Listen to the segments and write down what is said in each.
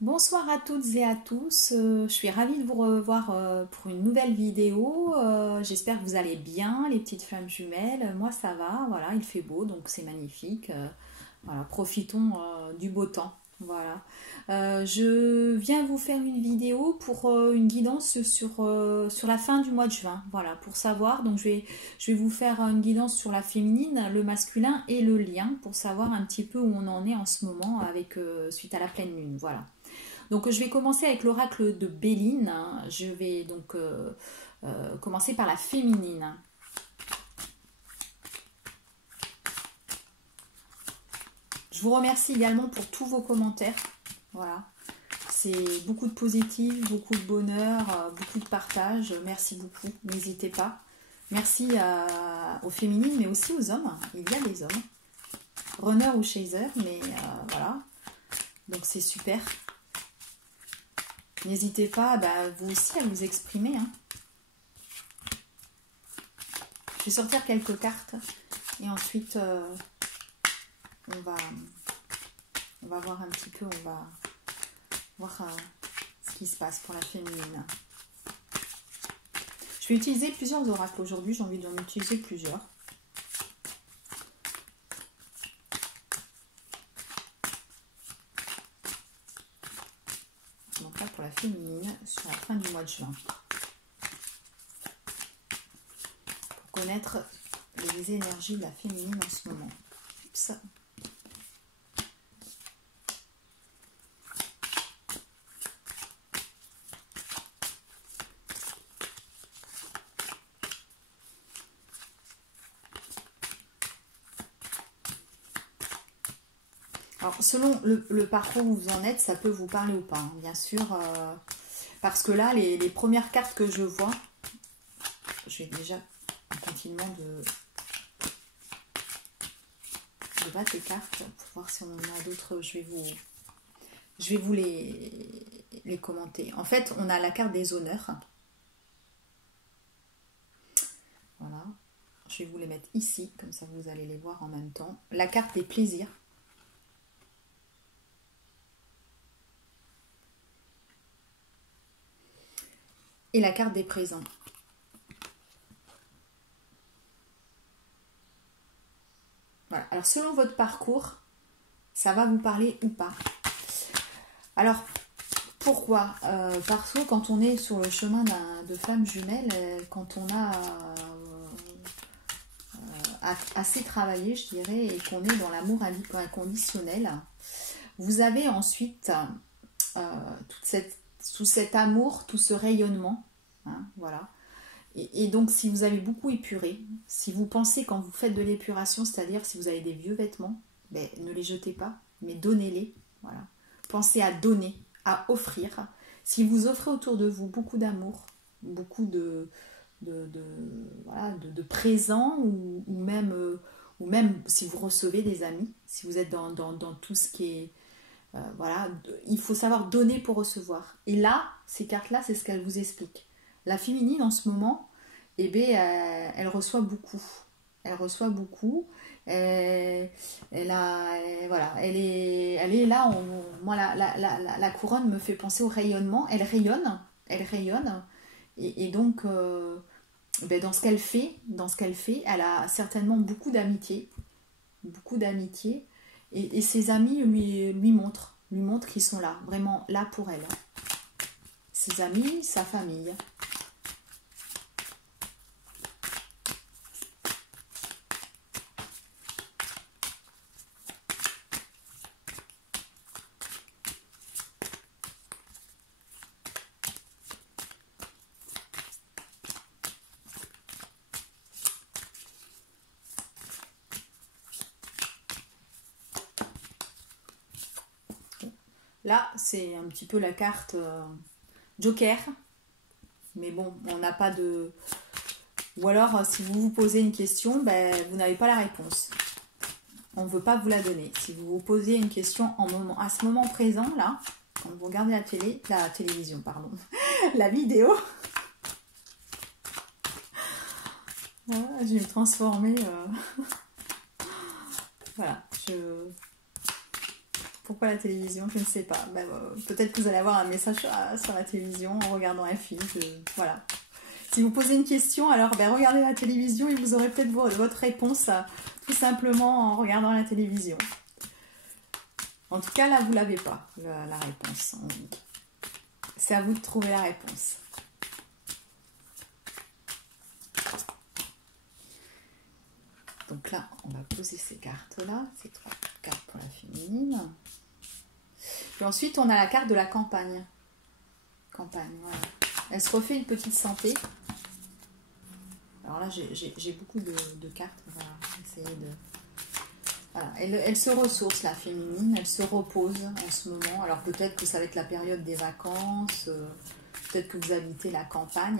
Bonsoir à toutes et à tous, je suis ravie de vous revoir pour une nouvelle vidéo. J'espère que vous allez bien, les petites flammes jumelles. Moi ça va, voilà, il fait beau donc c'est magnifique. Voilà, profitons du beau temps. Voilà. Je viens vous faire une vidéo pour une guidance sur la fin du mois de juin. Voilà, pour savoir. Donc je vais vous faire une guidance sur la féminine, le masculin et le lien pour savoir un petit peu où on en est en ce moment avec suite à la pleine lune. Voilà. Donc je vais commencer avec l'oracle de Béline. Je vais donc commencer par la féminine. Je vous remercie également pour tous vos commentaires. Voilà. C'est beaucoup de positif, beaucoup de bonheur, beaucoup de partage. Merci beaucoup. N'hésitez pas. Merci aux féminines, mais aussi aux hommes. Il y a des hommes. Runner ou chaser, mais voilà. Donc c'est super. N'hésitez pas, vous aussi, à vous exprimer. Hein. Je vais sortir quelques cartes et ensuite on va voir un petit peu, on va voir ce qui se passe pour la féminine. Je vais utiliser plusieurs oracles aujourd'hui, j'ai envie d'en utiliser plusieurs. Donc là pour la féminine sur la fin du mois de juin. Pour connaître les énergies de la féminine en ce moment. Oups. Alors, selon le parcours où vous en êtes, ça peut vous parler ou pas, hein, bien sûr. Parce que là, les premières cartes que je vois, je vais déjà en continuant de battre les cartes pour voir si on en a d'autres. Je vais vous les commenter. En fait, on a la carte des honneurs. Voilà. Je vais vous les mettre ici, comme ça vous allez les voir en même temps. La carte des plaisirs. Et la carte des présents. Voilà. Alors, selon votre parcours, ça va vous parler ou pas. Alors, pourquoi parce que quand on est sur le chemin de flamme jumelle, quand on a assez travaillé, je dirais, et qu'on est dans l'amour inconditionnel, vous avez ensuite tout cet amour, tout ce rayonnement. Hein, voilà. Et donc, si vous avez beaucoup épuré, si vous pensez quand vous faites de l'épuration, c'est-à-dire si vous avez des vieux vêtements, ne les jetez pas, mais donnez-les. Voilà. Pensez à donner, à offrir. Si vous offrez autour de vous beaucoup d'amour, beaucoup de présents, ou même si vous recevez des amis, si vous êtes dans tout ce qui est... voilà, il faut savoir donner pour recevoir. Et là, ces cartes-là, c'est ce qu'elles vous expliquent. La féminine, en ce moment, elle reçoit beaucoup. Elle reçoit beaucoup. Elle est là. Moi, la couronne me fait penser au rayonnement. Elle rayonne. Elle rayonne. Et donc, dans ce qu'elle fait, elle a certainement beaucoup d'amitié. Beaucoup d'amitié. Et ses amis lui montrent qu'ils sont là, vraiment là pour elle. Ses amis, sa famille. Là, c'est un petit peu la carte Joker. Mais bon, on n'a pas de... Ou alors, si vous vous posez une question, vous n'avez pas la réponse. On ne veut pas vous la donner. Si vous vous posez une question à ce moment présent, là, quand vous regardez la télévision, pardon, la vidéo, voilà, je vais me transformer... Voilà, Pourquoi la télévision? Je ne sais pas. Ben, peut-être que vous allez avoir un message sur la télévision en regardant un film. Voilà. Si vous posez une question, alors ben, regardez la télévision et vous aurez peut-être votre réponse tout simplement en regardant la télévision. En tout cas, là, vous ne l'avez pas, la réponse. C'est à vous de trouver la réponse. Donc là, on va poser ces cartes-là, ces 3 cartes pour la féminine. Puis ensuite, on a la carte de la campagne. Campagne, voilà. Elle se refait une petite santé. Alors là, j'ai beaucoup de cartes. On va essayer de... Voilà. Elle se ressource, la féminine. Elle se repose en ce moment. Alors peut-être que ça va être la période des vacances. Peut-être que vous habitez la campagne.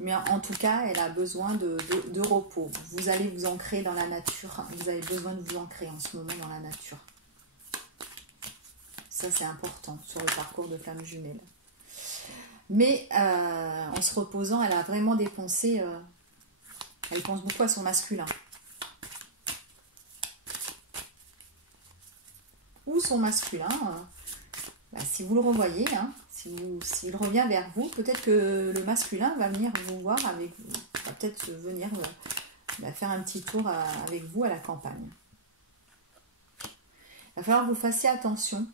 Mais en tout cas, elle a besoin de repos. Vous allez vous ancrer dans la nature. Vous avez besoin de vous ancrer en ce moment dans la nature. Ça, c'est important sur le parcours de flamme jumelle. Mais en se reposant, elle a vraiment dépensé... elle pense beaucoup à son masculin. Ou son masculin. Bah, si vous le revoyez, hein, s'il revient vers vous, peut-être que le masculin va venir vous voir avec vous. Va peut-être venir faire un petit tour avec vous à la campagne. Il va falloir que vous fassiez attention.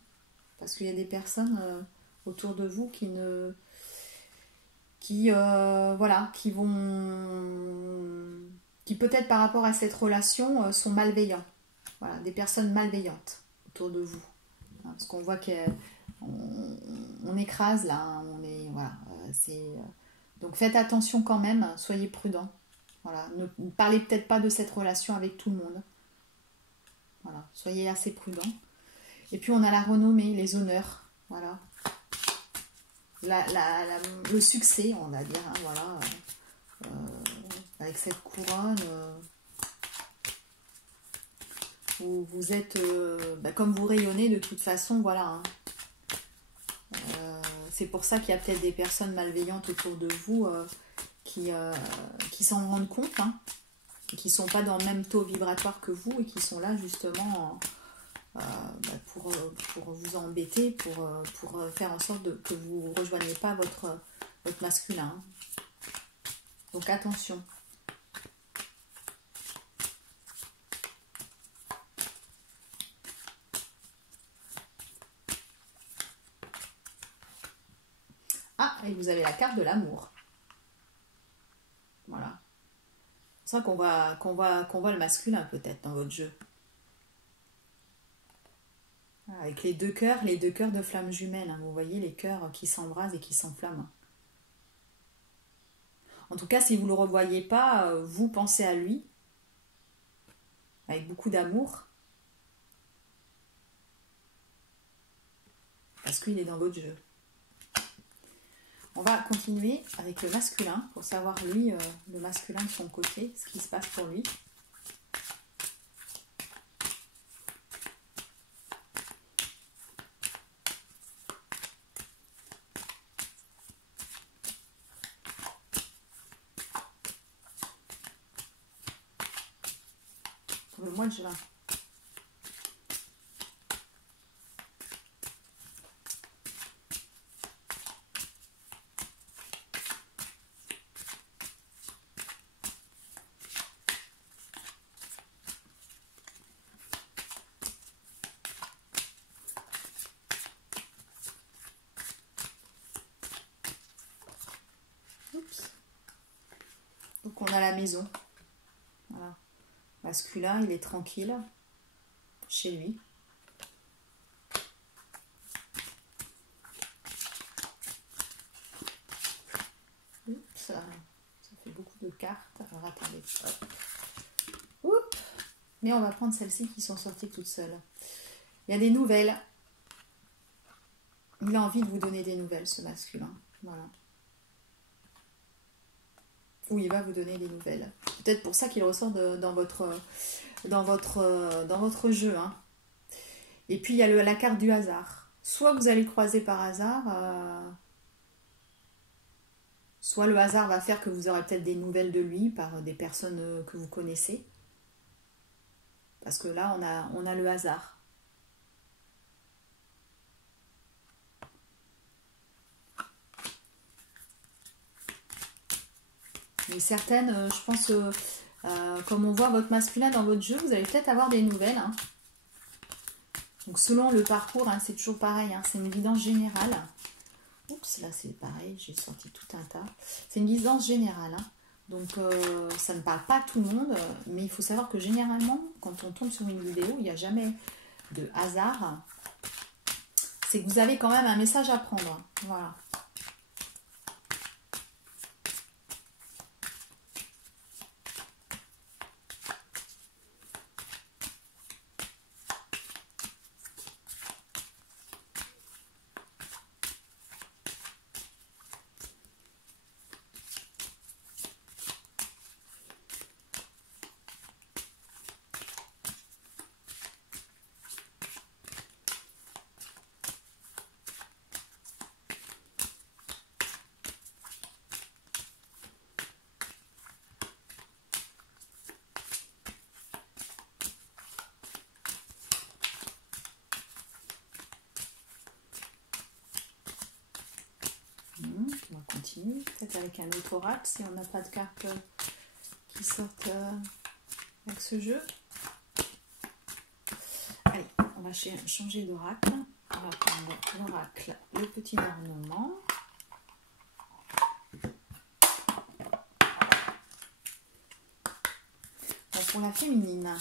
Parce qu'il y a des personnes autour de vous qui peut-être par rapport à cette relation sont malveillants. Voilà, des personnes malveillantes autour de vous. Parce qu'on voit qu'on écrase là, hein, donc faites attention quand même, soyez prudents. Voilà, ne parlez peut-être pas de cette relation avec tout le monde. Voilà, soyez assez prudents. Et puis on a la renommée, les honneurs, voilà. Le succès, on va dire, hein, voilà. Avec cette couronne, vous êtes, comme vous rayonnez de toute façon, voilà. Hein. C'est pour ça qu'il y a peut-être des personnes malveillantes autour de vous qui s'en rendent compte, hein, qui ne sont pas dans le même taux vibratoire que vous et qui sont là justement... pour vous embêter, pour faire en sorte que vous ne rejoigniez pas votre masculin. Donc attention. Ah, et vous avez la carte de l'amour. Voilà. C'est ça qu'on voit le masculin peut-être dans votre jeu. Avec les deux cœurs de flammes jumelles. Hein. Vous voyez les cœurs qui s'embrasent et qui s'enflamment. En tout cas, si vous ne le revoyez pas, vous pensez à lui. Avec beaucoup d'amour. Parce qu'il est dans votre jeu. On va continuer avec le masculin. Pour savoir lui, le masculin de son côté, ce qui se passe pour lui. Le mois de juin. Oups. Donc on a la maison. Voilà. Masculin, il est tranquille chez lui. Oups, ça fait beaucoup de cartes. Alors attendez. Oups. Mais on va prendre celles-ci qui sont sorties toutes seules. Il y a des nouvelles. Il a envie de vous donner des nouvelles, ce masculin. Voilà. Ou il va vous donner des nouvelles. Peut-être pour ça qu'il ressort dans votre jeu. Hein. Et puis il y a la carte du hasard. Soit vous allez croiser par hasard, soit le hasard va faire que vous aurez peut-être des nouvelles de lui par des personnes que vous connaissez. Parce que là, on a le hasard. Mais certaines, je pense, comme on voit votre masculin dans votre jeu, vous allez peut-être avoir des nouvelles. Hein. Donc selon le parcours, hein, c'est toujours pareil, hein, c'est une guidance générale. Oups, là c'est pareil, j'ai sorti tout un tas. C'est une guidance générale. Hein. Donc ça ne parle pas à tout le monde, mais il faut savoir que généralement, quand on tombe sur une vidéo, il n'y a jamais de hasard. C'est que vous avez quand même un message à prendre. Voilà. On va continuer, peut-être avec un autre oracle, si on n'a pas de cartes qui sortent avec ce jeu. Allez, on va changer d'oracle. On va prendre l'oracle, le petit ornement. Bon, pour la féminine.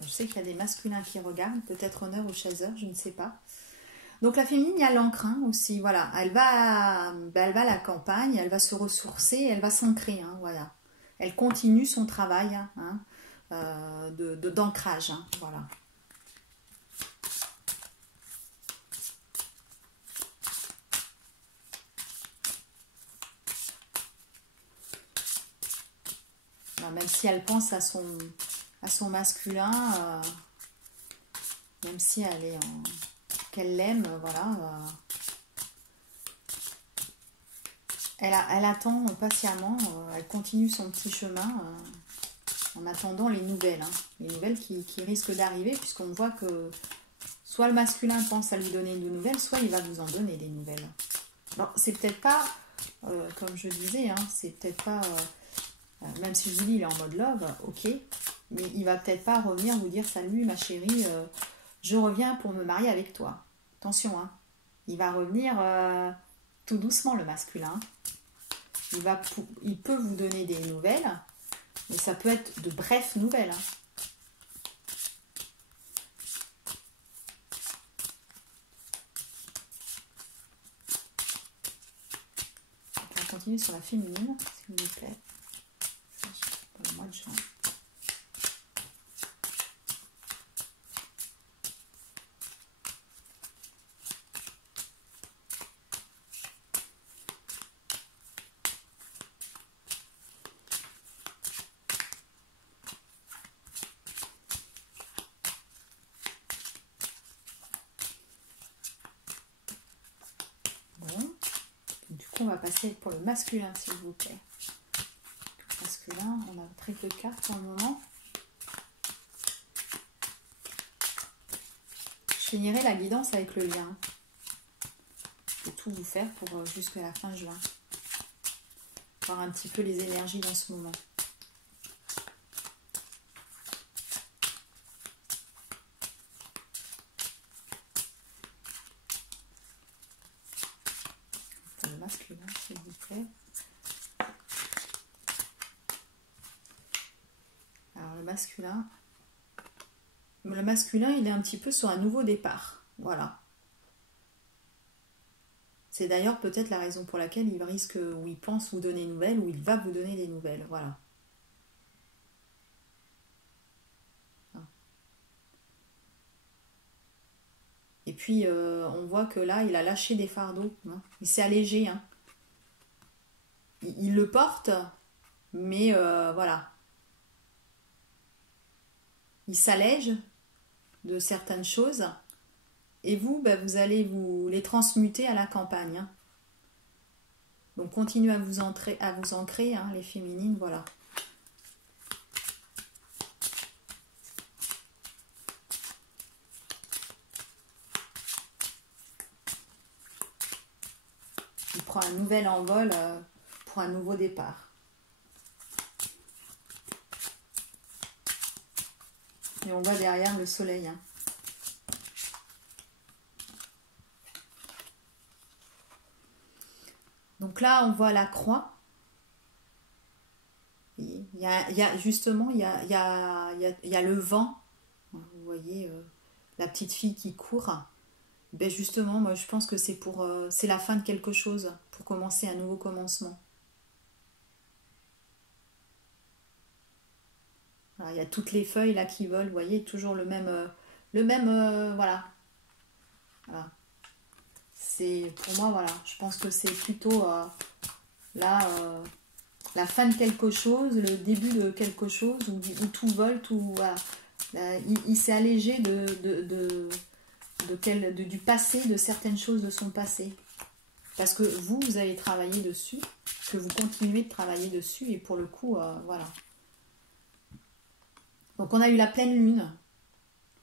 Je sais qu'il y a des masculins qui regardent, peut-être honneur au chasseur, je ne sais pas. Donc la féminine, il y a l'encre aussi, voilà. Elle va à la campagne, elle va se ressourcer, elle va s'ancrer, hein, voilà. Elle continue son travail hein, d'ancrage, hein, voilà. Alors, même si elle pense à son masculin, même si elle est qu'elle l'aime, voilà. Elle attend patiemment, elle continue son petit chemin en attendant les nouvelles. Hein, les nouvelles qui risquent d'arriver, puisqu'on voit que soit le masculin pense à lui donner de nouvelles, soit il va vous en donner des nouvelles. Bon, c'est peut-être pas, comme je disais, hein, c'est peut-être pas, même si je vous dis il est en mode love, ok, mais il va peut-être pas revenir vous dire salut ma chérie, je reviens pour me marier avec toi. Attention, hein, il va revenir tout doucement le masculin. Il peut vous donner des nouvelles, mais ça peut être de brèves nouvelles. Hein. On va continuer sur la féminine, s'il vous plaît. Pour le mois de juin. On va passer pour le masculin, s'il vous plaît. Le masculin, on a très peu de cartes pour le moment. Je finirai la guidance avec le lien. Je vais tout vous faire pour jusqu'à la fin juin. Voir un petit peu les énergies dans ce moment. Masculin, s'il vous plaît. Alors le masculin, il est un petit peu sur un nouveau départ. Voilà. C'est d'ailleurs peut-être la raison pour laquelle il risque, ou il pense vous donner des nouvelles, ou il va vous donner des nouvelles. Voilà. Et puis, on voit que là, il a lâché des fardeaux. Hein. Il s'est allégé. Hein. Il le porte, mais voilà. Il s'allège de certaines choses. Et vous, ben, vous allez vous les transmuter à la campagne. Hein. Donc, continuez à vous ancrer, hein, les féminines, voilà. prend un nouvel envol pour un nouveau départ. Et on voit derrière le soleil. Hein. Donc là, on voit la croix. Justement, il y a le vent. Vous voyez la petite fille qui court. Ben justement, moi je pense que c'est la fin de quelque chose, pour commencer un nouveau commencement. Alors, il y a toutes les feuilles là qui volent, vous voyez, toujours voilà. Voilà. C'est pour moi, voilà, je pense que c'est plutôt là la fin de quelque chose, le début de quelque chose où tout vole, tout voilà. Il s'est allégé du passé, de certaines choses de son passé. Parce que vous avez travaillé dessus, que vous continuez de travailler dessus, et pour le coup, voilà. Donc on a eu la pleine lune.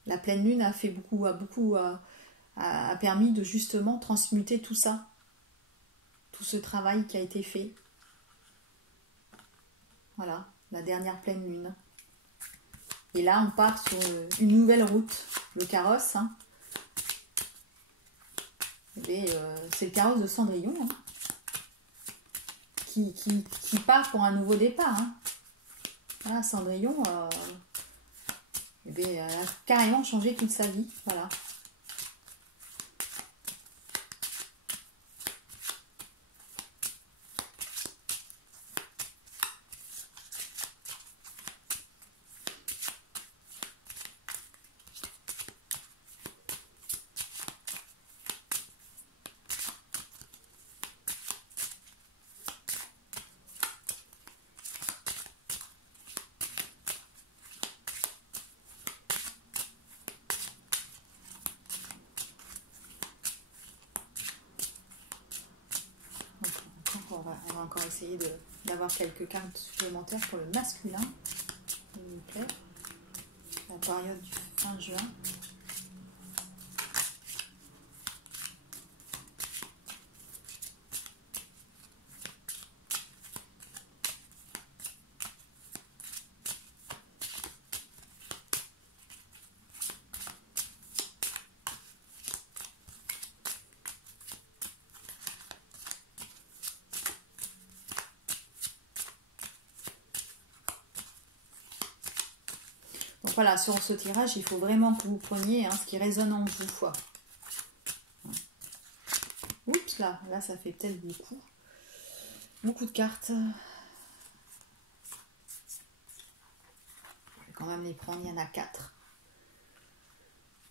La pleine lune a fait a permis de justement transmuter tout ça. Tout ce travail qui a été fait. Voilà, la dernière pleine lune. Et là, on part sur une nouvelle route. Le carrosse, hein. C'est le carrosse de Cendrillon, hein, qui part pour un nouveau départ. Hein. Voilà, Cendrillon, elle a carrément changé toute sa vie. Voilà. On va encore essayer d'avoir quelques cartes supplémentaires pour le masculin, s'il vous plaît. La période du fin juin. Voilà, sur ce tirage, il faut vraiment que vous preniez ce qui résonne en vous. Oups, là ça fait peut-être beaucoup de cartes. Je vais quand même les prendre, il y en a 4.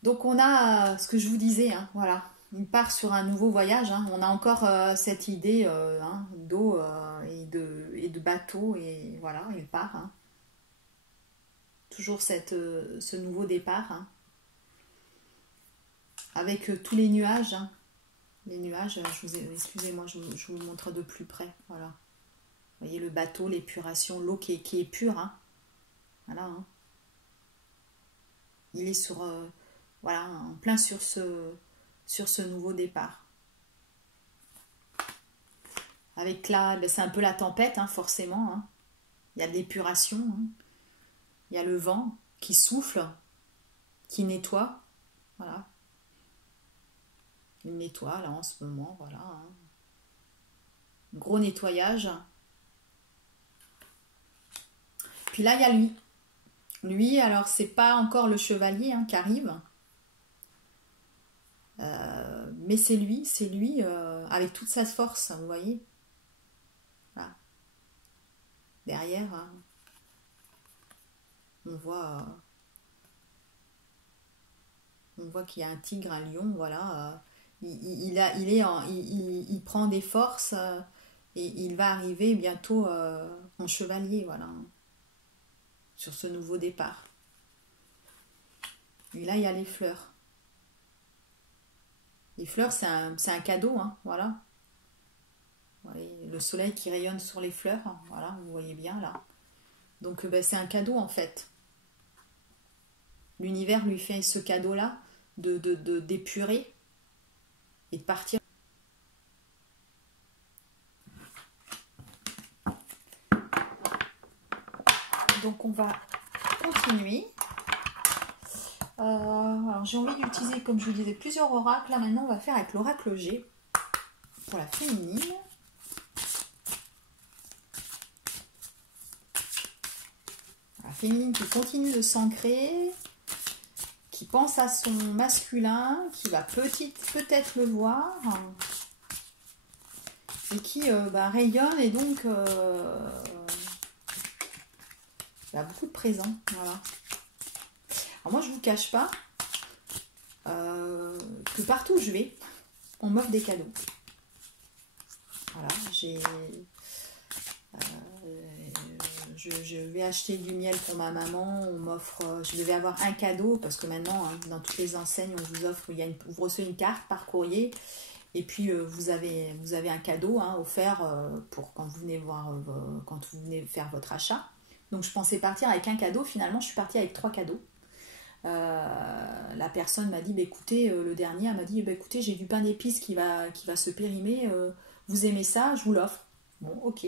Donc on a ce que je vous disais, hein, voilà. Il part sur un nouveau voyage. Hein. On a encore cette idée d'eau et de bateau, et voilà, il part. Hein. Toujours ce nouveau départ, hein, avec tous les nuages. Hein. Les nuages, excusez-moi, je vous le montre de plus près. Voilà. Vous voyez le bateau, l'épuration, l'eau qui est pure. Hein. Voilà. Hein. Il est voilà, en plein sur ce nouveau départ. Avec là, c'est un peu la tempête, hein, forcément. Hein. Il y a de l'épuration. Hein. Il y a le vent qui souffle, qui nettoie. Voilà. Il nettoie là en ce moment. Voilà. Hein. Gros nettoyage. Puis là, il y a lui. Lui, alors, c'est pas encore le chevalier qui arrive. Mais c'est lui avec toute sa force, vous voyez. Voilà. Derrière, on voit qu'il y a un tigre, un lion, voilà. Il prend des forces et il va arriver bientôt en chevalier, voilà, sur ce nouveau départ. Et là, il y a les fleurs. Les fleurs, c'est un cadeau, hein, voilà. Vous voyez, le soleil qui rayonne sur les fleurs, voilà, vous voyez bien là. Donc, c'est un cadeau en fait. L'univers lui fait ce cadeau-là d'épurer et de partir. Donc on va continuer. Alors j'ai envie d'utiliser, comme je vous disais, plusieurs oracles. Là maintenant on va faire avec l'oracle G pour la féminine. La féminine qui continue de s'ancrer, qui pense à son masculin, qui va peut-être le voir, et qui rayonne, et donc il y a beaucoup de présents. Voilà. Alors moi je vous cache pas que partout où je vais, on m'offre des cadeaux. Voilà, je vais acheter du miel pour ma maman, on m'offre, je devais avoir un cadeau, parce que maintenant, hein, dans toutes les enseignes, on vous offre, vous recevez une carte par courrier, et puis vous avez un cadeau hein, offert pour quand vous venez faire votre achat. Donc je pensais partir avec un cadeau, finalement je suis partie avec 3 cadeaux. La personne m'a dit, écoutez, le dernier, elle m'a dit, écoutez, j'ai du pain d'épices qui va se périmer, vous aimez ça, je vous l'offre. Bon, ok.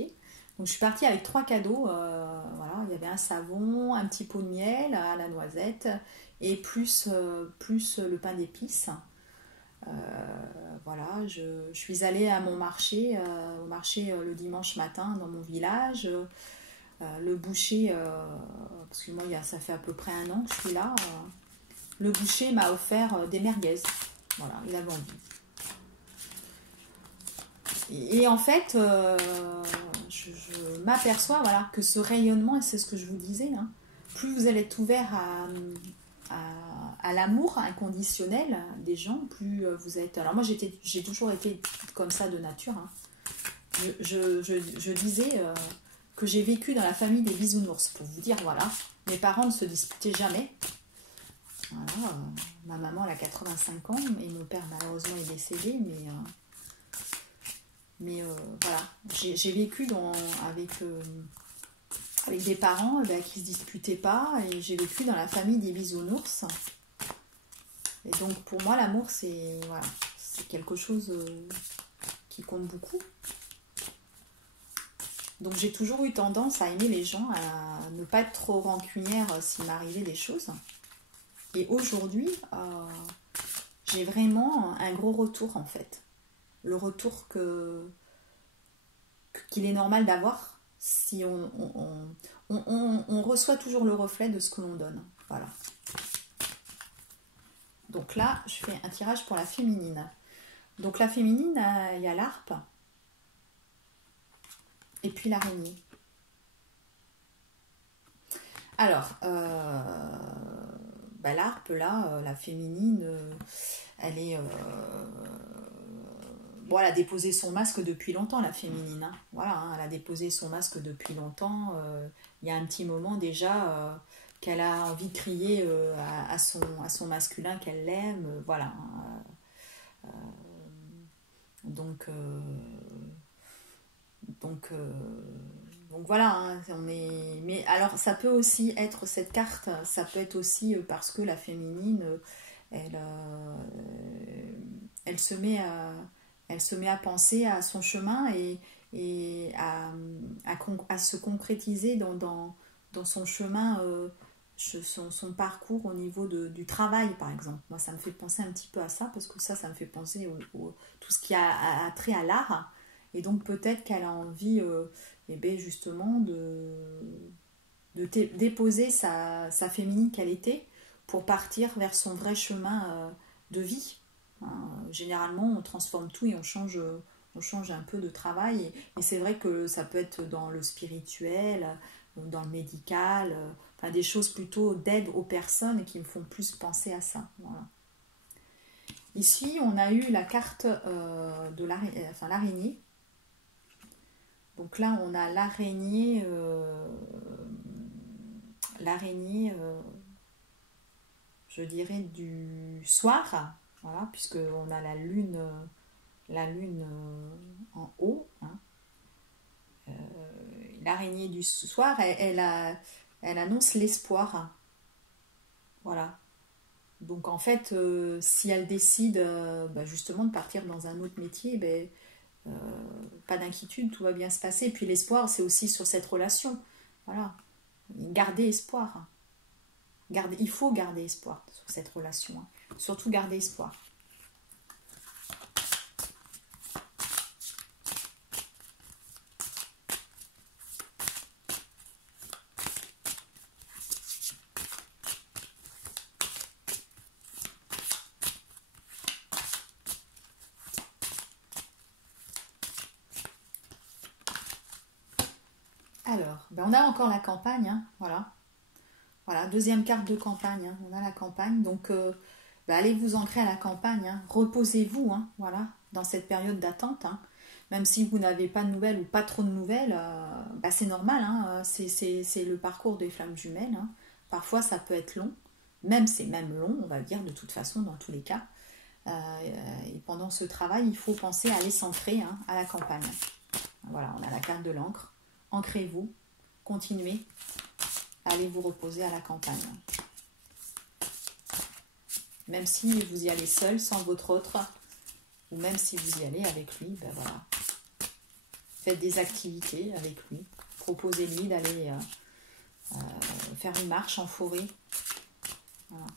Donc je suis partie avec 3 cadeaux. Voilà, il y avait un savon, un petit pot de miel à la noisette et plus le pain d'épices. Voilà, je suis allée à mon marché, au marché le dimanche matin dans mon village. Le boucher, parce que moi ça fait à peu près 1 an que je suis là, le boucher m'a offert des merguez. Voilà, il avait envie. Et en fait, je m'aperçois voilà, que ce rayonnement, et c'est ce que je vous disais, hein, plus vous allez être ouvert à l'amour inconditionnel des gens, plus vous êtes... Alors moi, j'ai toujours été comme ça de nature. Hein. Je disais que j'ai vécu dans la famille des bisounours, pour vous dire, voilà. Mes parents ne se disputaient jamais. Voilà, ma maman, elle a 85 ans, et mon père, malheureusement, est décédé, mais voilà, j'ai vécu avec des parents qui ne se disputaient pas, et j'ai vécu dans la famille des bisounours. Et donc pour moi l'amour c'est quelque chose qui compte beaucoup. Donc j'ai toujours eu tendance à aimer les gens, à ne pas être trop rancunière s'il m'arrivait des choses. Et aujourd'hui j'ai vraiment un gros retour en fait. Le retour qu'il est normal d'avoir si on reçoit toujours le reflet de ce que l'on donne. Voilà. Donc là, je fais un tirage pour la féminine. Donc la féminine, il y a l'harpe et puis l'araignée. Alors, l'harpe, là, la féminine, elle est... Bon, elle a déposé son masque depuis longtemps, la féminine. Hein. Voilà, hein, elle a déposé son masque depuis longtemps. Il y a un petit moment déjà qu'elle a envie de crier à son masculin qu'elle l'aime. Voilà. Donc voilà. Hein, mais alors, ça peut aussi être cette carte. Ça peut être aussi parce que la féminine, elle se met à penser à son chemin et à se concrétiser dans son chemin, son parcours au niveau du travail, par exemple. Moi, ça me fait penser un petit peu à ça, parce que ça me fait penser tout ce qui a trait à l'art. Et donc, peut-être qu'elle a envie, justement, de déposer sa féminine qu'elle était pour partir vers son vrai chemin de vie. Hein, généralement, on transforme tout et on change un peu de travail. Et c'est vrai que ça peut être dans le spirituel, dans le médical, des choses plutôt d'aide aux personnes et qui me font plus penser à ça. Voilà. Ici, on a eu la carte de l'araignée. Donc là, on a l'araignée, je dirais, du soir. Voilà, puisqu'on a la lune en haut. Hein. L'araignée du soir, elle annonce l'espoir. Voilà. Donc en fait, si elle décide justement de partir dans un autre métier, pas d'inquiétude, tout va bien se passer. Et puis l'espoir, c'est aussi sur cette relation. Voilà. Gardez espoir. Il faut garder espoir sur cette relation. Hein. Surtout garder espoir. Alors, ben on a encore la campagne, hein, voilà. Voilà, deuxième carte de campagne, hein, on a la campagne. Donc, ben allez vous ancrer à la campagne, hein, reposez-vous, hein, voilà, dans cette période d'attente. Hein. Même si vous n'avez pas de nouvelles ou pas trop de nouvelles, ben c'est normal, hein, c'est le parcours des flammes jumelles. Hein. Parfois, ça peut être long, c'est même long, on va dire, de toute façon, dans tous les cas. Et pendant ce travail, il faut penser à aller s'ancrer hein, à la campagne. Voilà, on a la carte de l'encre. Ancrez-vous, continuez, allez vous reposer à la campagne. Même si vous y allez seul, sans votre autre, ou même si vous y allez avec lui, ben voilà. Faites des activités avec lui. Proposez-lui d'aller faire une marche en forêt. Voilà.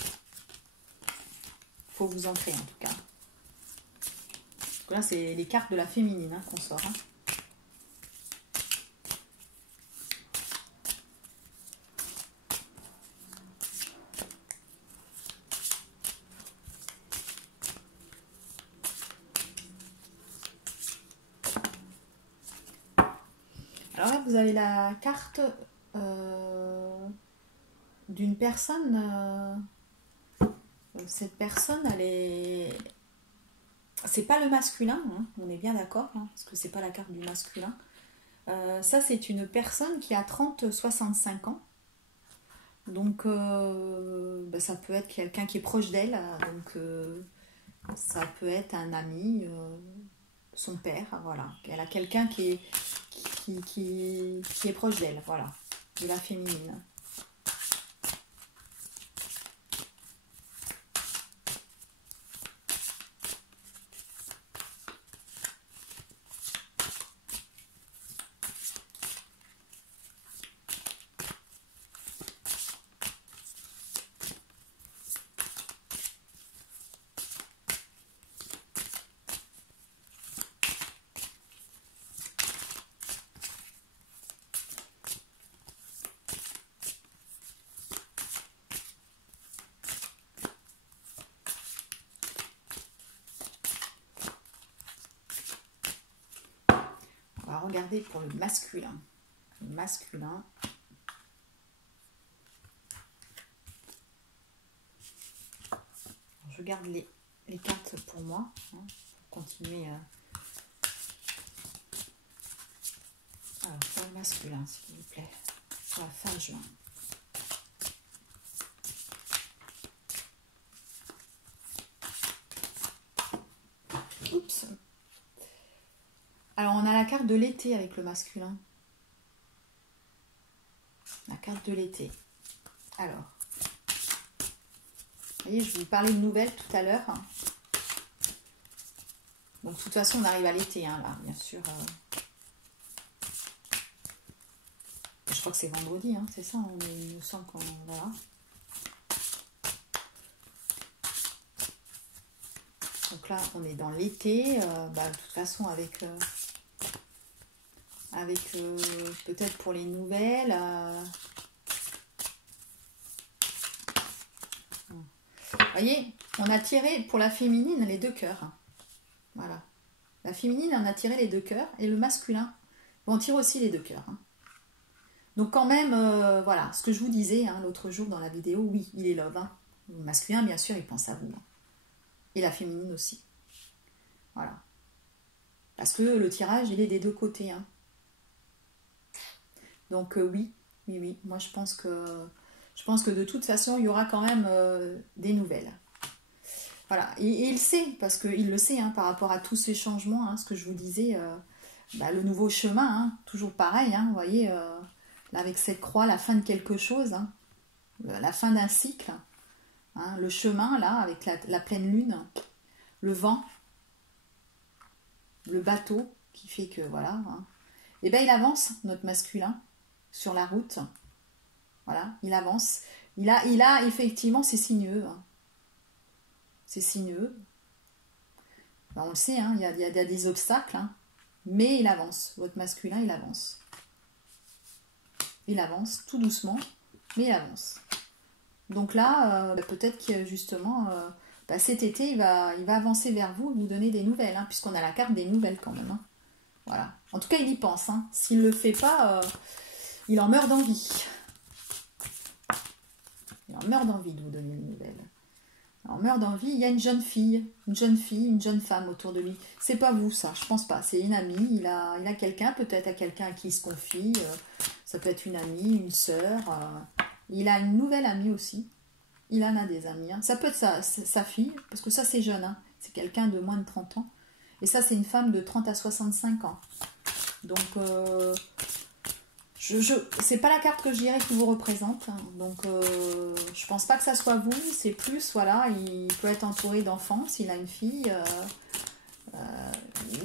Il faut vous ancrer en tout cas. Donc là, c'est les cartes de la féminine hein, qu'on sort. Hein. Alors là, vous avez la carte d'une personne. Cette personne, elle est... C'est pas le masculin, hein, on est bien d'accord, hein, parce que c'est pas la carte du masculin. Ça, c'est une personne qui a 30-65 ans. Donc, ben, ça peut être quelqu'un qui est proche d'elle. Donc, ça peut être un ami, son père, voilà. Elle a quelqu'un qui est proche d'elle, voilà, de la féminine. On va regarder pour le masculin. Le masculin. Je garde les cartes pour moi, hein, pour continuer. Alors, pour le masculin, s'il vous plaît, pour la fin juin. Oups. Alors, on a la carte de l'été avec le masculin. La carte de l'été. Alors, vous voyez, je vous parlais de nouvelles tout à l'heure. Donc, de toute façon, on arrive à l'été, hein, là, bien sûr. Je crois que c'est vendredi, hein, c'est ça, il me semble qu'on... Voilà. Donc là, on est dans l'été. Bah, de toute façon, avec peut-être pour les nouvelles... Vous voyez, on a tiré pour la féminine les deux cœurs. Voilà. La féminine, on a tiré les deux cœurs. Et le masculin, on tire aussi les deux cœurs. Hein. Donc quand même, voilà, ce que je vous disais hein, l'autre jour dans la vidéo, oui, il est love. Hein. Le masculin, bien sûr, il pense à vous. Hein. Et la féminine aussi. Voilà. Parce que le tirage, il est des deux côtés. Hein. Donc oui. Moi, je pense que de toute façon, il y aura quand même des nouvelles. Voilà. Et il sait, parce qu'il le sait, hein, par rapport à tous ces changements, hein, ce que je vous disais, le nouveau chemin, hein, toujours pareil, hein, vous voyez, là, avec cette croix, la fin de quelque chose, hein, la fin d'un cycle, hein, le chemin, là, avec la pleine lune, le vent, le bateau, qui fait que, voilà, hein, et bien il avance, notre masculin. sur la route. Voilà, il avance. Il a effectivement, c'est sinueux. Hein. C'est sinueux. Ben, on le sait, hein, il y a des obstacles, hein, mais il avance. Votre masculin, il avance. Il avance tout doucement, mais il avance. Donc là, peut-être que justement, cet été, il va avancer vers vous et vous donner des nouvelles, hein, puisqu'on a la carte des nouvelles quand même. Hein. Voilà. En tout cas, il y pense. Hein. S'il ne le fait pas, il en meurt d'envie. Il en meurt d'envie de vous donner des nouvelles. En meurt d'envie, il y a une jeune fille, une jeune femme autour de lui. C'est pas vous, ça, je pense pas. C'est une amie, il a quelqu'un, peut-être à quelqu'un à qui il se confie. Ça peut être une amie, une sœur. Il a une nouvelle amie aussi. Il en a des amis. Hein. Ça peut être sa fille, parce que ça, c'est jeune. Hein. C'est quelqu'un de moins de 30 ans. Et ça, c'est une femme de 30 à 65 ans. Donc, c'est pas la carte que je dirais qui vous représente. Hein. Donc, je pense pas que ça soit vous. C'est plus, voilà, il peut être entouré d'enfants s'il a une fille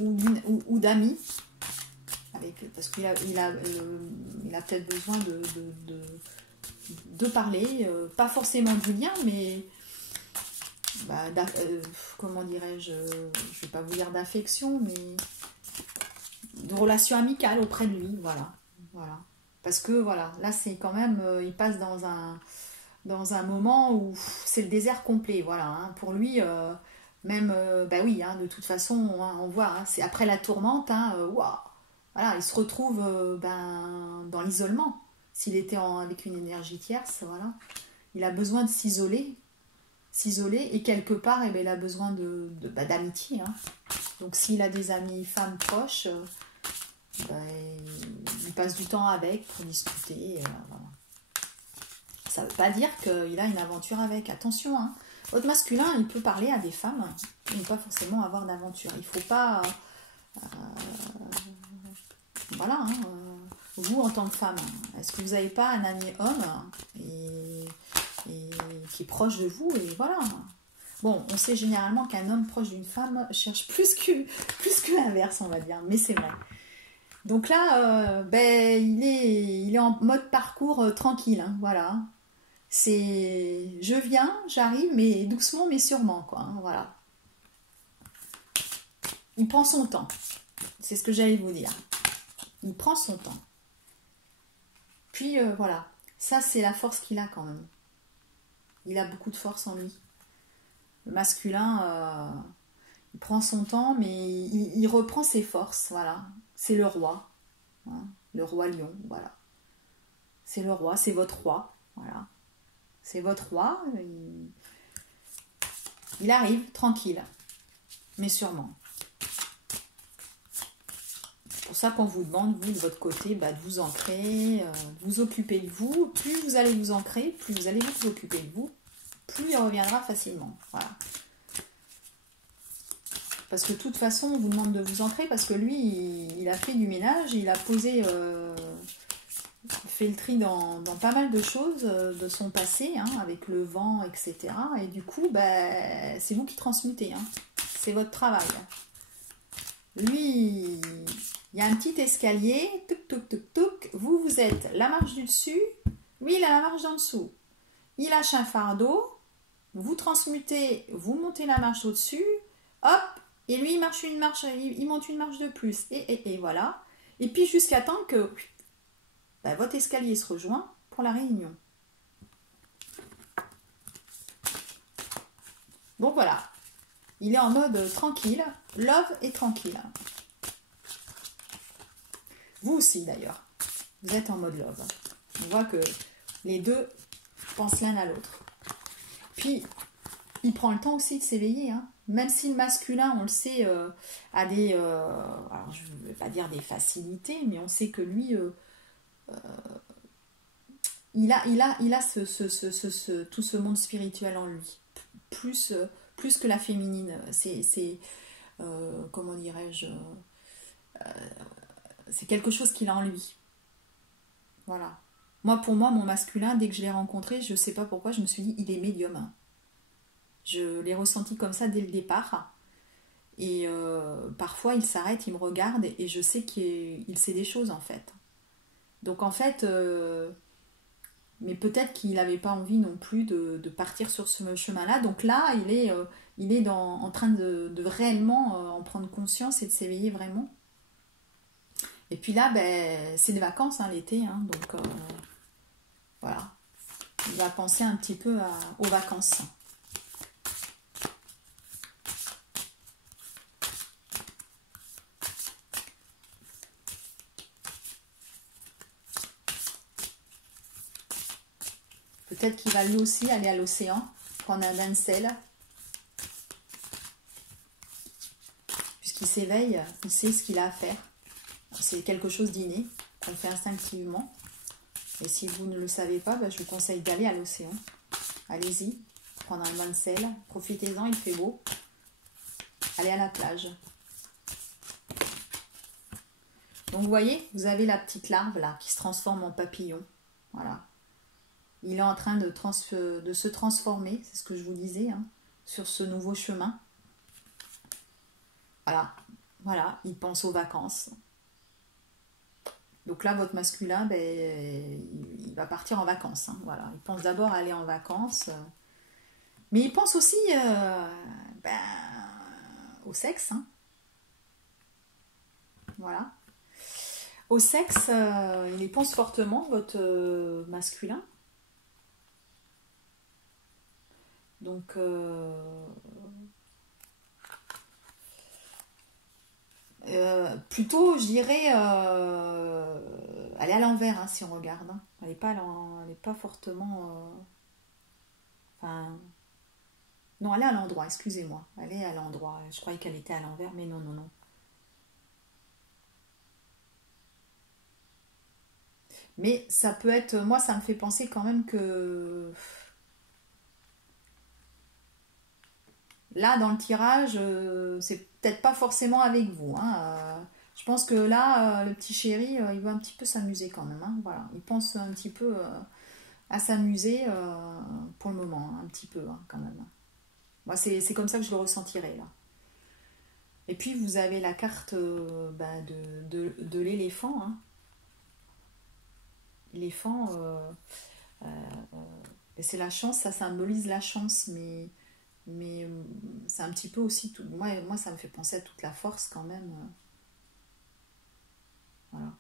ou d'amis. Parce qu'il a peut-être besoin de parler. Pas forcément du lien, mais comment dirais-je, je vais pas vous dire d'affection, mais de relation amicale auprès de lui, voilà. Parce que voilà, là c'est quand même, il passe dans un moment où c'est le désert complet, voilà. Hein. Pour lui, même, oui, hein, de toute façon, hein, on voit, hein, c'est après la tourmente, hein, wow, voilà, il se retrouve dans l'isolement. S'il était avec une énergie tierce, voilà, il a besoin de s'isoler, et quelque part, il a besoin d'amitié. Hein. Donc s'il a des amis femmes proches, il passe du temps avec pour discuter. Voilà. Ça ne veut pas dire qu'il a une aventure avec. Attention, hein. Votre masculin, il peut parler à des femmes, mais pas forcément avoir d'aventure. Il ne faut pas... voilà, hein, vous en tant que femme, est-ce que vous n'avez pas un ami homme et qui est proche de vous, et voilà. Bon, on sait généralement qu'un homme proche d'une femme cherche plus que l'inverse, on va dire, mais c'est vrai. Donc là, il est en mode parcours tranquille, hein, voilà. Je viens, j'arrive, mais doucement, mais sûrement, quoi, hein, voilà. Il prend son temps, c'est ce que j'allais vous dire. Il prend son temps. Puis voilà, ça c'est la force qu'il a quand même. Il a beaucoup de force en lui. Le masculin, il prend son temps, mais il reprend ses forces, voilà. C'est le roi, hein, le roi lion, voilà. C'est le roi, c'est votre roi, voilà. C'est votre roi, il arrive tranquille, mais sûrement. C'est pour ça qu'on vous demande, vous, de votre côté, de vous ancrer, de vous occuper de vous. Plus vous allez vous ancrer, plus vous allez vous occuper de vous, plus il reviendra facilement, voilà. Parce que de toute façon, on vous demande de vous ancrer parce que lui, il a fait du ménage, il a posé, fait le tri dans pas mal de choses de son passé, hein, avec le vent, etc. Et du coup, c'est vous qui transmutez, hein. C'est votre travail. Lui, il y a un petit escalier, touc, touc, touc, touc. Vous êtes la marche du dessus, lui, il a la marche d'en dessous. Il lâche un fardeau, vous transmutez, vous montez la marche au-dessus, hop, et lui, il monte une marche de plus. Et voilà. Et puis, jusqu'à temps que votre escalier se rejoint pour la réunion. Donc, voilà. Il est en mode tranquille. Love et tranquille. Vous aussi, d'ailleurs. Vous êtes en mode love. On voit que les deux pensent l'un à l'autre. Puis, il prend le temps aussi de s'éveiller, hein. Même si le masculin, on le sait, a des... alors, je ne veux pas dire des facilités, mais on sait que lui, il a tout ce monde spirituel en lui. Plus que la féminine. C'est comment dirais-je... c'est quelque chose qu'il a en lui. Voilà. Pour moi, mon masculin, dès que je l'ai rencontré, je ne sais pas pourquoi, je me suis dit, il est médium, hein. Je l'ai ressenti comme ça dès le départ. Et parfois, il s'arrête, il me regarde et je sais qu'il sait des choses en fait. Donc en fait, mais peut-être qu'il n'avait pas envie non plus de partir sur ce chemin-là. Donc là, il est en train de réellement en prendre conscience et de s'éveiller vraiment. Et puis là, ben, c'est des vacances, hein, l'été, hein, donc voilà. Il va penser un petit peu aux vacances. Peut-être qu'il va lui aussi aller à l'océan, prendre un bain de sel. Puisqu'il s'éveille, il sait ce qu'il a à faire. C'est quelque chose d'inné, qu'on fait instinctivement. Et si vous ne le savez pas, ben, je vous conseille d'aller à l'océan. Allez-y, prendre un bain de sel, profitez-en, il fait beau. Allez à la plage. Donc vous voyez, vous avez la petite larve là qui se transforme en papillon. Voilà. Il est en train de se transformer, c'est ce que je vous disais, hein, sur ce nouveau chemin. Voilà, voilà, il pense aux vacances. Donc là, votre masculin, ben, il va partir en vacances. Hein, voilà. Il pense d'abord à aller en vacances. Mais il pense aussi ben, au sexe. Hein. Voilà. Au sexe, il y pense fortement, votre masculin. Donc, plutôt, je dirais, elle est à l'envers, hein, si on regarde. Hein. Elle n'est pas fortement... enfin, non, elle est à l'endroit, excusez-moi. Elle est à l'endroit. Je croyais qu'elle était à l'envers, mais non, non, non. Mais ça peut être... Moi, ça me fait penser quand même que... Là, dans le tirage, c'est peut-être pas forcément avec vous. Hein. Je pense que là, le petit chéri, il va un petit peu s'amuser quand même. Hein. Voilà. Il pense un petit peu à s'amuser pour le moment, hein, un petit peu hein, quand même. Moi, c'est comme ça que je le ressentirai là. Et puis, vous avez la carte bah, de l'éléphant. Hein. L'éléphant, c'est la chance, ça symbolise la chance, mais c'est un petit peu aussi tout. Moi, ça me fait penser à toute la force quand même. Voilà.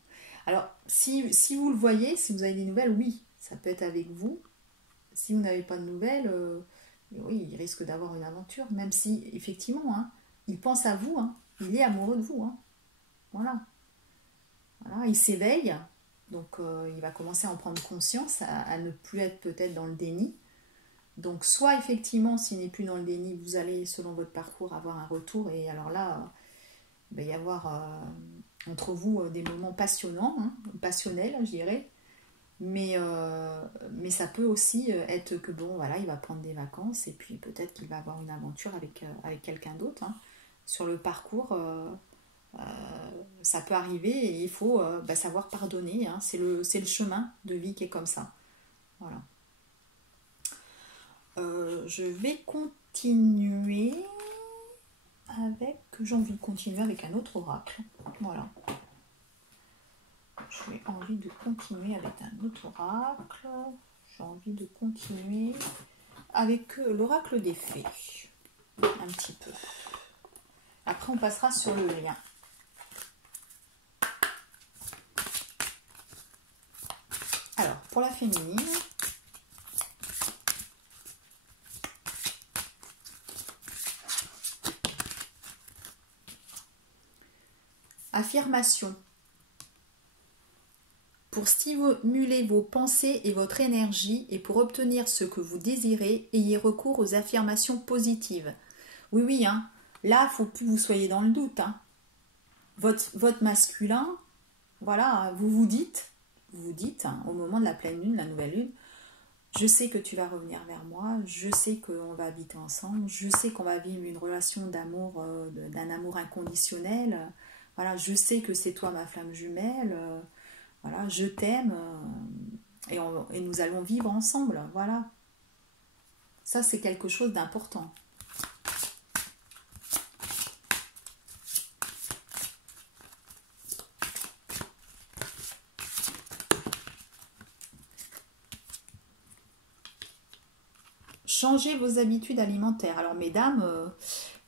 Alors, si vous le voyez, si vous avez des nouvelles, oui, ça peut être avec vous. Si vous n'avez pas de nouvelles, oui, il risque d'avoir une aventure, même si, effectivement, hein, il pense à vous, hein, il est amoureux de vous. Hein. Voilà. Voilà. Il s'éveille, donc il va commencer à en prendre conscience, à ne plus être peut-être dans le déni. Donc, soit effectivement, s'il n'est plus dans le déni, vous allez, selon votre parcours, avoir un retour. Et alors là, il va y avoir entre vous des moments passionnants, hein, passionnels, je dirais. Mais ça peut aussi être que, bon, voilà, il va prendre des vacances et puis peut-être qu'il va avoir une aventure avec quelqu'un d'autre. Hein. Sur le parcours, ça peut arriver et il faut savoir pardonner. Hein. C'est le chemin de vie qui est comme ça. Voilà. Je vais continuer j'ai envie de continuer avec un autre oracle. Voilà. J'ai envie de continuer avec un autre oracle. J'ai envie de continuer avec l'oracle des fées. Un petit peu. Après, on passera sur le lien. Alors, pour la féminine, affirmation. Pour stimuler vos pensées et votre énergie et pour obtenir ce que vous désirez, ayez recours aux affirmations positives. Oui, oui, hein. Là, il ne faut plus que vous soyez dans le doute. Hein. Votre masculin, voilà, vous dites, hein, au moment de la pleine lune, la nouvelle lune, je sais que tu vas revenir vers moi, je sais qu'on va habiter ensemble, je sais qu'on va vivre une relation d'amour, d'un amour inconditionnel. Voilà, je sais que c'est toi ma flamme jumelle. Voilà, je t'aime et nous allons vivre ensemble. Voilà. Ça, c'est quelque chose d'important. changez vos habitudes alimentaires. Alors, mesdames,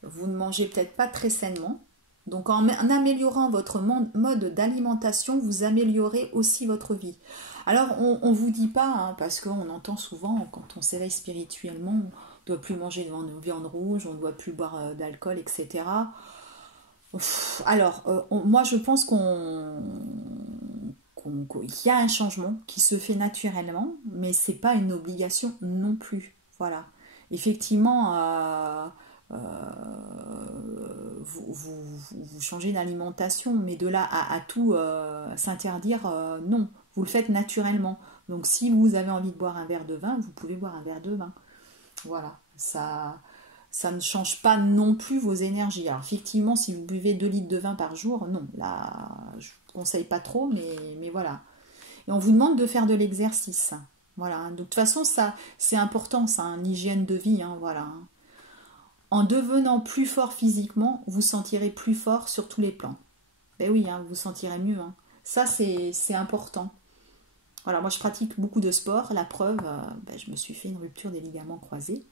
vous ne mangez peut-être pas très sainement. Donc, en améliorant votre mode d'alimentation, vous améliorez aussi votre vie. Alors, on ne vous dit pas, hein, parce qu'on entend souvent, quand on s'éveille spirituellement, on ne doit plus manger de viande rouge, on ne doit plus boire d'alcool, etc. Alors, moi, je pense qu'il y a un changement qui se fait naturellement, mais c'est pas une obligation non plus. Voilà. Effectivement, vous changez d'alimentation, mais de là à tout s'interdire, non. Vous le faites naturellement. Donc, si vous avez envie de boire un verre de vin, vous pouvez boire un verre de vin. Voilà. Ça ne change pas non plus vos énergies. Alors, effectivement, si vous buvez 2 litres de vin par jour, non. Là, je ne conseille pas trop, mais voilà. Et on vous demande de faire de l'exercice. Voilà. Donc, de toute façon, ça, c'est important, ça, une hygiène de vie. Hein, voilà. En devenant plus fort physiquement, vous sentirez plus fort sur tous les plans. Ben oui, hein, vous vous sentirez mieux. Hein. Ça, c'est important. Voilà, moi, je pratique beaucoup de sport. La preuve, je me suis fait une rupture des ligaments croisés.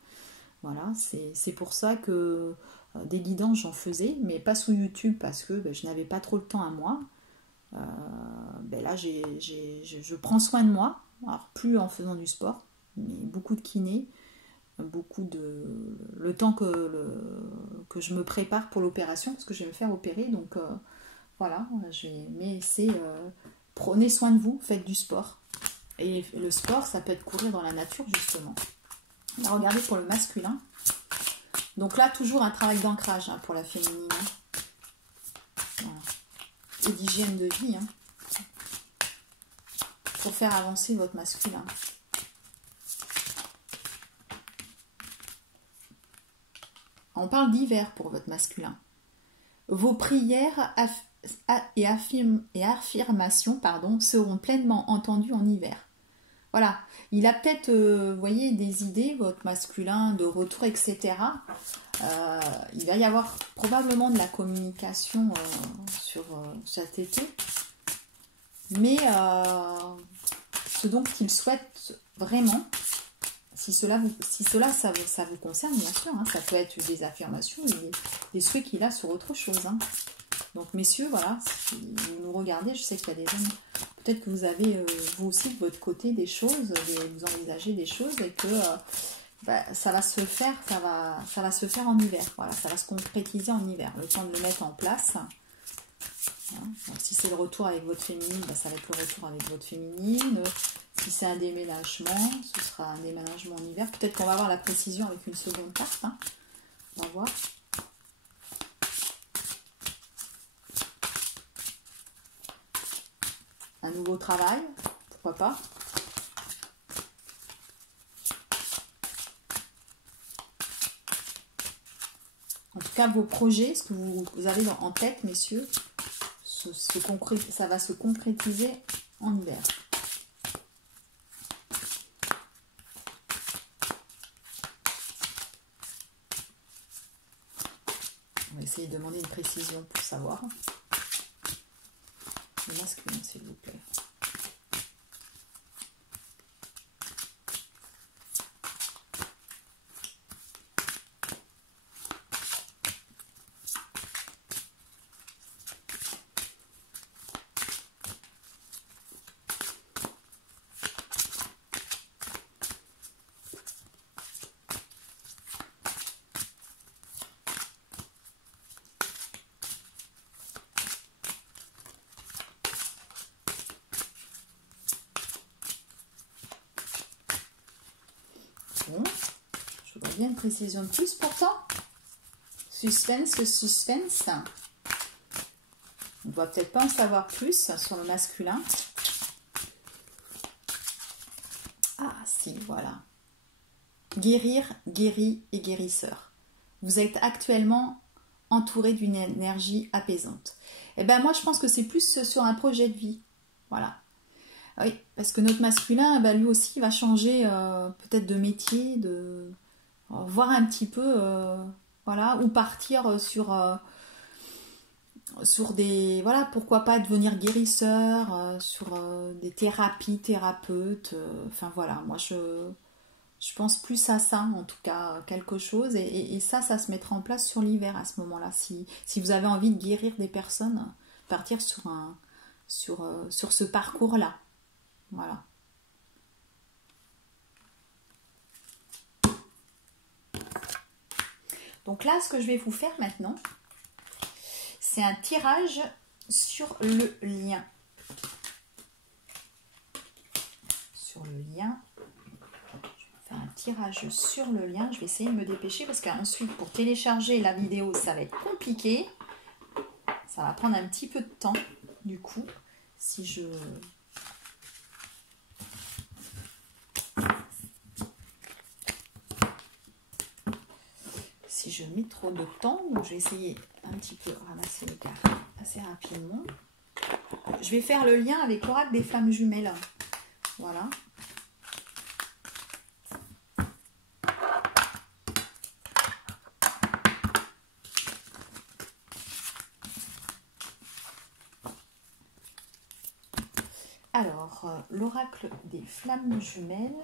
Voilà, c'est pour ça que des guidances, j'en faisais, mais pas sous YouTube parce que je n'avais pas trop le temps à moi. Là, je prends soin de moi. Alors, plus en faisant du sport, mais beaucoup de kiné. Le temps que je me prépare pour l'opération parce que je vais me faire opérer, donc voilà, mais c'est prenez soin de vous, faites du sport, et le sport, ça peut être courir dans la nature justement. On va regarder pour le masculin, donc là toujours un travail d'ancrage, hein, pour la féminine, hein. Voilà. Et d'hygiène de vie, hein, pour faire avancer votre masculin. On parle d'hiver pour votre masculin. Vos prières et affirmations seront pleinement entendues en hiver. Voilà. Il a peut-être, voyez, des idées, votre masculin, de retour, etc. Il va y avoir probablement de la communication sur cet été. Mais ce dont il souhaite vraiment, si cela ça vous concerne, bien sûr, hein, ça peut être des affirmations, des souhaits qu'il a sur autre chose. Hein. Donc, messieurs, voilà, si vous nous regardez, je sais qu'il y a des hommes, peut-être que vous avez, vous aussi, de votre côté, des choses, vous envisagez des choses, et que ça va se faire, ça va se faire en hiver. Voilà, ça va se concrétiser en hiver. Le temps de le mettre en place. Hein. Donc, si c'est le retour avec votre féminine, ça va être le retour avec votre féminine. Si c'est un déménagement, ce sera un déménagement en hiver. Peut-être qu'on va avoir la précision avec une seconde carte. Hein. On va voir. Un nouveau travail, pourquoi pas. En tout cas, vos projets, ce que vous avez en tête, messieurs, ça va se concrétiser en hiver. On va essayer de demander une précision pour savoir. Le masculin, s'il vous plaît. Bon, je voudrais bien une précision de plus pourtant. Suspense, suspense. On ne doit peut-être pas en savoir plus sur le masculin. Ah si, voilà. Guérir, guéri et guérisseur. Vous êtes actuellement entouré d'une énergie apaisante. Eh bien moi je pense que c'est plus sur un projet de vie. Voilà. Oui, parce que notre masculin, lui aussi, va changer peut-être de métier, de voir un petit peu, voilà, ou partir sur des, voilà, pourquoi pas devenir guérisseur, sur des thérapies, thérapeutes, enfin voilà, moi je Je pense plus à ça, en tout cas, quelque chose. Et ça se mettra en place sur l'hiver à ce moment-là. Si vous avez envie de guérir des personnes, partir sur ce parcours-là. Voilà. Donc là, ce que je vais vous faire maintenant, c'est un tirage sur le lien. Sur le lien. Faire un tirage sur le lien. Je vais essayer de me dépêcher parce qu'ensuite pour télécharger la vidéo ça va être compliqué. Ça va prendre un petit peu de temps du coup. Si je mets trop de temps, donc je vais essayer un petit peu de ramasser les cartes assez rapidement. Je vais faire le lien avec l'oracle des flammes jumelles. Voilà. Alors, l'oracle des flammes jumelles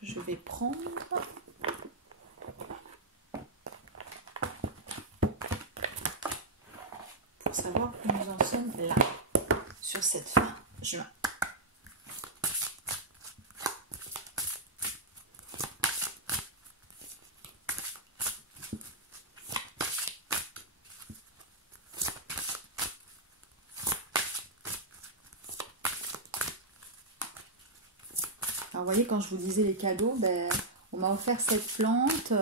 que je vais prendre. Pour savoir où nous en sommes là, sur cette fin juin. Alors, vous voyez, quand je vous disais les cadeaux, ben, on m'a offert cette plante.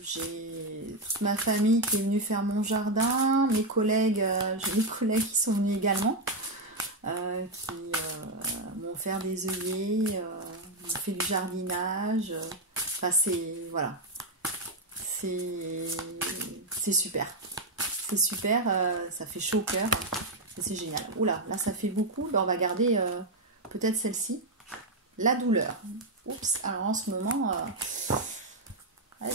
J'ai toute ma famille qui est venue faire mon jardin. Mes collègues, j'ai des collègues qui sont venus également. Qui m'ont offert des œillets, m'ont fait du jardinage. Enfin, c'est... Voilà. C'est super. C'est super, ça fait chaud au cœur. C'est génial. Oula, là ça fait beaucoup. Ben, on va garder... peut-être celle-ci, la douleur. Oups, alors en ce moment,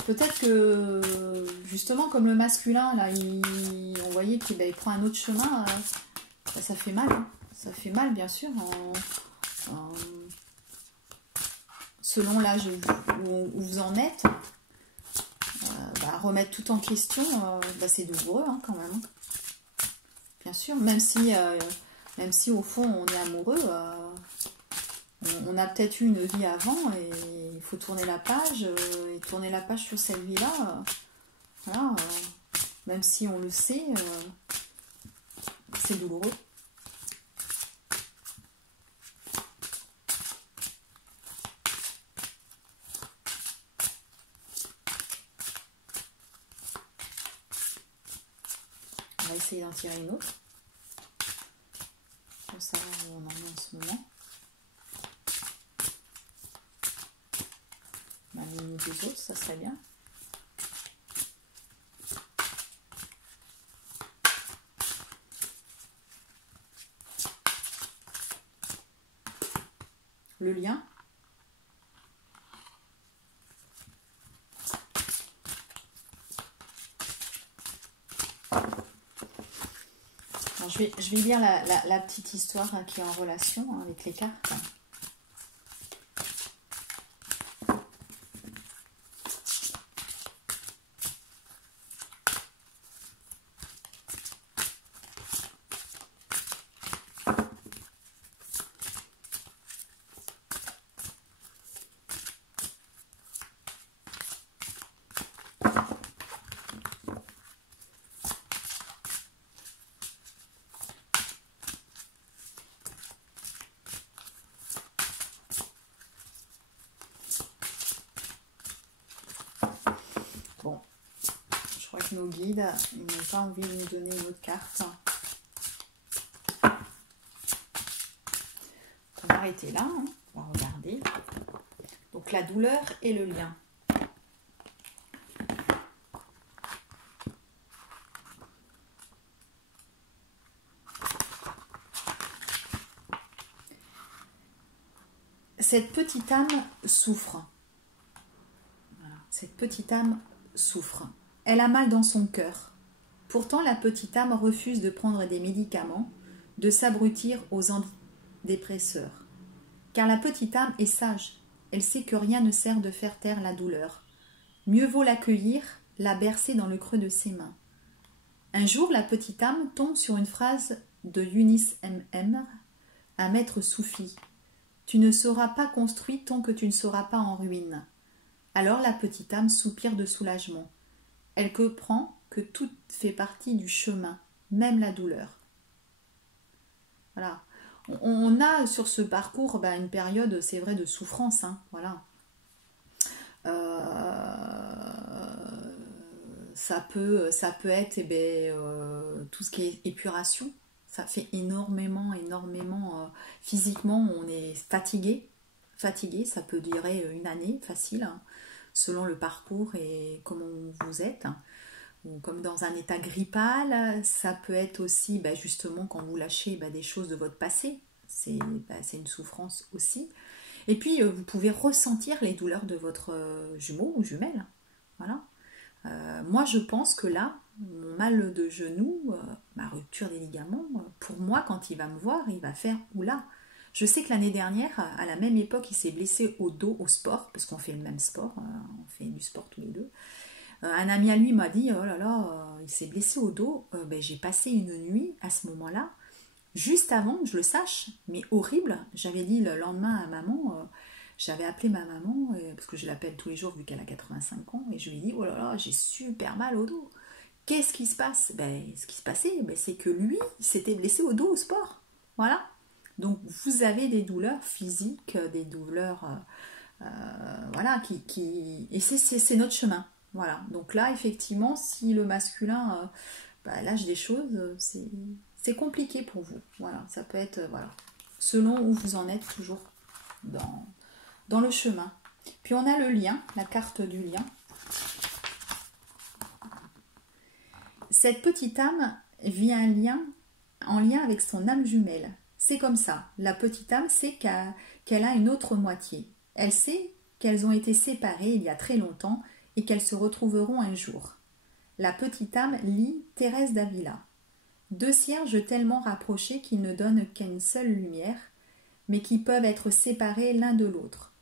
peut-être que justement comme le masculin, là, on voyait qu'il prend un autre chemin, ça fait mal. Hein. Ça fait mal, bien sûr, selon l'âge où vous en êtes. Remettre tout en question, c'est douloureux hein, quand même. Bien sûr, même si au fond on est amoureux, on a peut-être eu une vie avant et il faut tourner la page et tourner la page sur cette vie-là. Voilà, même si on le sait, c'est douloureux. On va essayer d'en tirer une autre. Pour savoir où on en est en ce moment. On va aligner des autres, ça serait bien. Le lien. Alors, je vais lire la petite histoire hein, qui est en relation hein, avec les cartes. Bon, je crois que nos guides, ils n'ont pas envie de nous donner une autre carte. On va arrêter là, hein. On va regarder. Donc la douleur et le lien. Cette petite âme souffre. Voilà. Cette petite âme souffre. Elle a mal dans son cœur. Pourtant, la petite âme refuse de prendre des médicaments, de s'abrutir aux antidépresseurs. Car la petite âme est sage. Elle sait que rien ne sert de faire taire la douleur. Mieux vaut l'accueillir, la bercer dans le creux de ses mains. Un jour, la petite âme tombe sur une phrase de Yunis M.M., un maître soufi. Tu ne seras pas construit tant que tu ne seras pas en ruine. Alors la petite âme soupire de soulagement. Elle comprend que tout fait partie du chemin, même la douleur. Voilà. On a sur ce parcours une période, c'est vrai, de souffrance. Voilà. Ça peut être tout ce qui est épuration. Ça fait énormément, physiquement, on est fatigué, ça peut durer une année, facile, selon le parcours et comment vous êtes, ou comme dans un état grippal. Ça peut être aussi, justement, quand vous lâchez des choses de votre passé, c'est une souffrance aussi. Et puis, vous pouvez ressentir les douleurs de votre jumeau ou jumelle, voilà. Moi, je pense que là, mon mal de genou, ma rupture des ligaments, pour moi, quand il va me voir, il va faire oula. Je sais que l'année dernière, à la même époque, il s'est blessé au dos au sport, parce qu'on fait le même sport, on fait du sport tous les deux. Un ami à lui m'a dit, oh là là, il s'est blessé au dos. J'ai passé une nuit à ce moment-là, juste avant que je le sache, mais horrible. J'avais dit le lendemain à maman, j'avais appelé ma maman, parce que je l'appelle tous les jours vu qu'elle a 85 ans, et je lui ai dit, oh là là, j'ai super mal au dos. Qu'est-ce qui se passe? Ce qui se passait, c'est que lui, il s'était blessé au dos au sport. Voilà. Donc, vous avez des douleurs physiques, des douleurs, voilà, et c'est notre chemin. Voilà. Donc là, effectivement, si le masculin lâche des choses, c'est compliqué pour vous. Voilà. Ça peut être, voilà, selon où vous en êtes toujours dans le chemin. Puis on a le lien, la carte du lien. Cette petite âme vit en lien avec son âme jumelle. C'est comme ça. La petite âme sait qu'elle a une autre moitié. Elle sait qu'elles ont été séparées il y a très longtemps et qu'elles se retrouveront un jour. La petite âme lit Thérèse d'Avila. Deux cierges tellement rapprochés qu'ils ne donnent qu'une seule lumière, mais qui peuvent être séparés l'un de l'autre.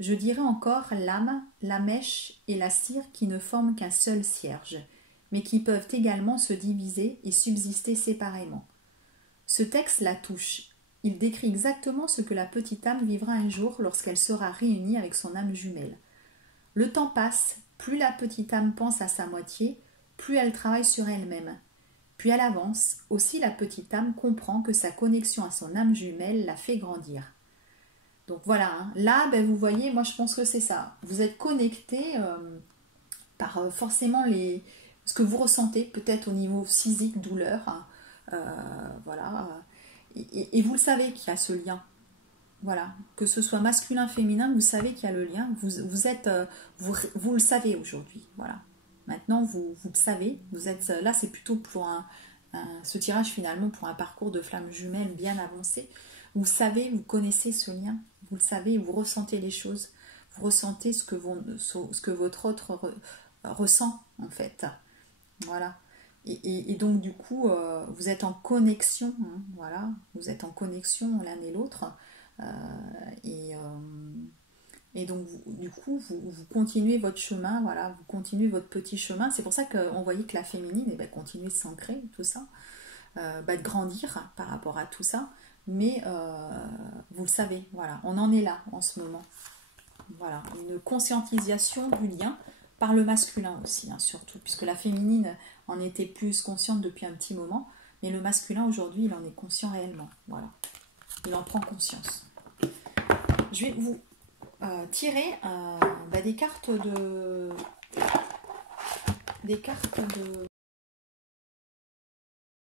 Je dirais encore l'âme, la mèche et la cire qui ne forment qu'un seul cierge, mais qui peuvent également se diviser et subsister séparément. Ce texte la touche. Il décrit exactement ce que la petite âme vivra un jour lorsqu'elle sera réunie avec son âme jumelle. Le temps passe, plus la petite âme pense à sa moitié, plus elle travaille sur elle-même. Puis elle avance, aussi la petite âme comprend que sa connexion à son âme jumelle la fait grandir. Donc voilà, là, vous voyez, moi je pense que c'est ça. Vous êtes connecté par forcément ce que vous ressentez, peut-être au niveau physique, douleur, voilà. Et vous le savez qu'il y a ce lien. Voilà, que ce soit masculin, féminin, vous savez qu'il y a le lien. Vous le savez aujourd'hui. Voilà. Maintenant, vous le savez. Vous êtes là, c'est plutôt pour ce tirage finalement pour un parcours de flamme jumelle bien avancé. Vous savez, vous connaissez ce lien. Vous le savez, vous ressentez les choses. Vous ressentez ce que votre autre ressent en fait. Voilà. Et donc du coup, vous êtes en connexion. Voilà. Vous êtes en connexion l'un et l'autre. Et donc du coup vous continuez votre chemin, voilà, vous continuez votre petit chemin. C'est pour ça qu'on voyait que la féminine continue de s'ancrer, tout ça, de grandir par rapport à tout ça, mais vous le savez, voilà, on en est là en ce moment, voilà, une conscientisation du lien par le masculin aussi, surtout, puisque la féminine en était plus consciente depuis un petit moment, mais le masculin aujourd'hui il en est conscient réellement, voilà. Il en prend conscience. Je vais vous tirer des cartes de